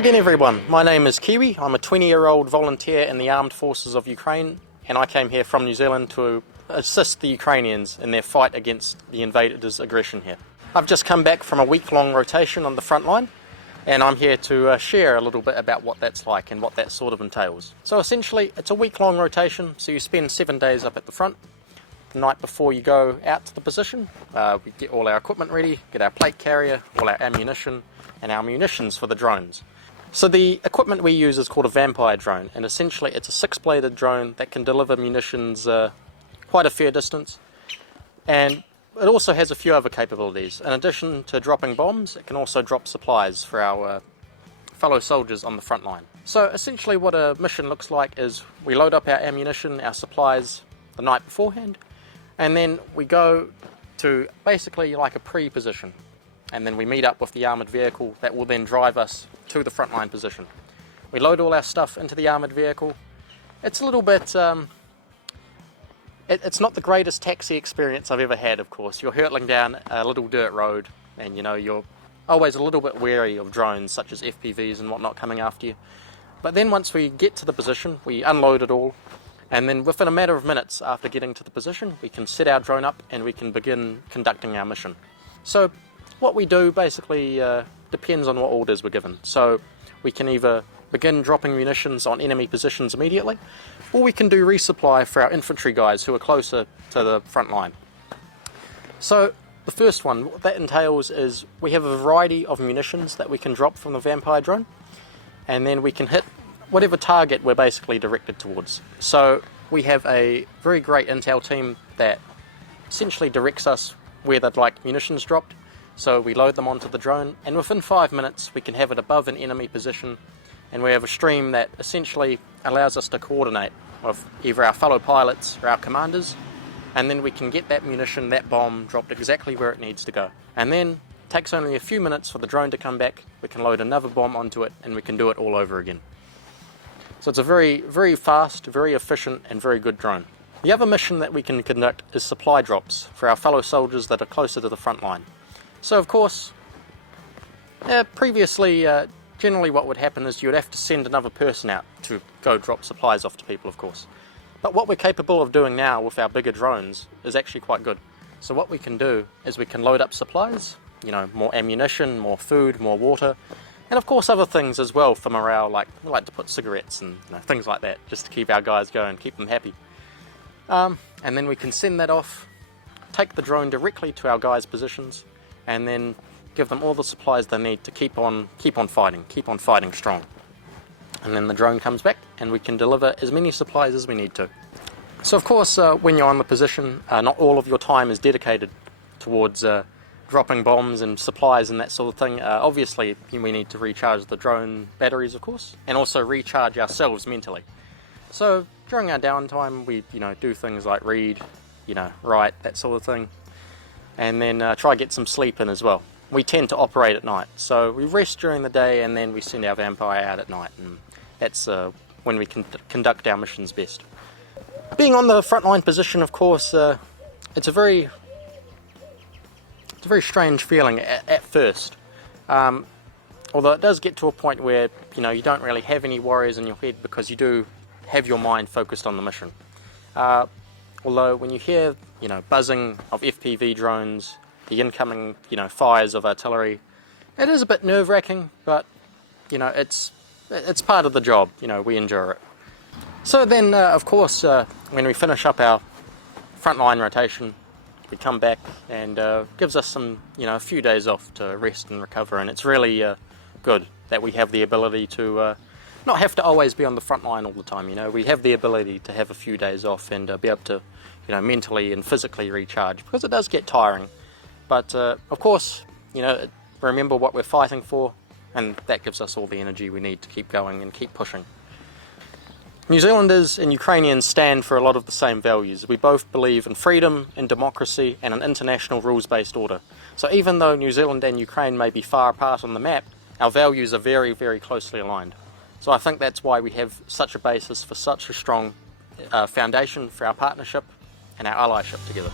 again everyone, my name is KIWI. I'm a 20-year-old volunteer in the armed forces of Ukraine, and I came here from New Zealand to assist the Ukrainians in their fight against the invaders' aggression here. I've just come back from a week-long rotation on the front line, and I'm here to share a little bit about what that's like and what that sort of entails. So essentially it's a week-long rotation, so you spend 7 days up at the front. The night before you go out to the position, we get all our equipment ready, get our plate carrier, all our ammunition, and our munitions for the drones. So the equipment we use is called a Vampire drone, and essentially it's a 6-bladed drone that can deliver munitions quite a fair distance, and it also has a few other capabilities. In addition to dropping bombs, it can also drop supplies for our fellow soldiers on the front line. So essentially what a mission looks like is we load up our ammunition, our supplies the night beforehand, and then we go to basically like a pre-position, and then we meet up with the armoured vehicle that will then drive us to the frontline position. We load all our stuff into the armoured vehicle. It's a little bit, it's not the greatest taxi experience I've ever had, of course. You're hurtling down a little dirt road, and you know, you're always a little bit wary of drones such as FPVs and whatnot coming after you. But then once we get to the position, we unload it all, and then within a matter of minutes after getting to the position, we can set our drone up and we can begin conducting our mission. So what we do basically depends on what orders we're given. So we can either begin dropping munitions on enemy positions immediately, or we can do resupply for our infantry guys who are closer to the front line. So the first one, what that entails is we have a variety of munitions that we can drop from the Vampire drone, and then we can hit whatever target we're basically directed towards. So we have a very great intel team that essentially directs us where they'd like munitions dropped. So we load them onto the drone, and within 5 minutes we can have it above an enemy position, and we have a stream that essentially allows us to coordinate with either our fellow pilots or our commanders, and then we can get that munition, that bomb, dropped exactly where it needs to go. And then it takes only a few minutes for the drone to come back, we can load another bomb onto it, and we can do it all over again. So it's a very, very fast, very efficient, and very good drone. The other mission that we can conduct is supply drops for our fellow soldiers that are closer to the front line. So of course, previously, generally what would happen is you would have to send another person out to go drop supplies off to people, of course. But what we're capable of doing now with our bigger drones is actually quite good. So what we can do is we can load up supplies, you know, more ammunition, more food, more water, and of course other things as well for morale, like we like to put cigarettes and things like that, just to keep our guys going, keep them happy. And then we can send that off, take the drone directly to our guys' positions, and then give them all the supplies they need to keep on fighting strong. And then the drone comes back and we can deliver as many supplies as we need to. So of course when you're on the position, not all of your time is dedicated towards dropping bombs and supplies and that sort of thing. Obviously we need to recharge the drone batteries, of course, and also recharge ourselves mentally. So during our downtime we do things like read, write, that sort of thing, and then try get some sleep in as well. We tend to operate at night, so we rest during the day and then we send our Vampire out at night, and that's when we can conduct our missions best. Being on the frontline position, of course, it's a very strange feeling at first. Although it does get to a point where you don't really have any worries in your head because you do have your mind focused on the mission. Although when you hear buzzing of FPV drones, the incoming fires of artillery, it is a bit nerve-wracking, but it's part of the job. We endure it. So then of course when we finish up our frontline rotation, we come back, and gives us some a few days off to rest and recover, and it's really good that we have the ability to not have to always be on the front line all the time. We have the ability to have a few days off and be able to mentally and physically recharge, because it does get tiring. But of course remember what we're fighting for, and that gives us all the energy we need to keep going and keep pushing. New Zealanders and Ukrainians stand for a lot of the same values. We both believe in freedom, in democracy, and an international rules-based order. So even though New Zealand and Ukraine may be far apart on the map, our values are very, very closely aligned. So I think that's why we have such a basis for such a strong foundation for our partnership and our allyship together.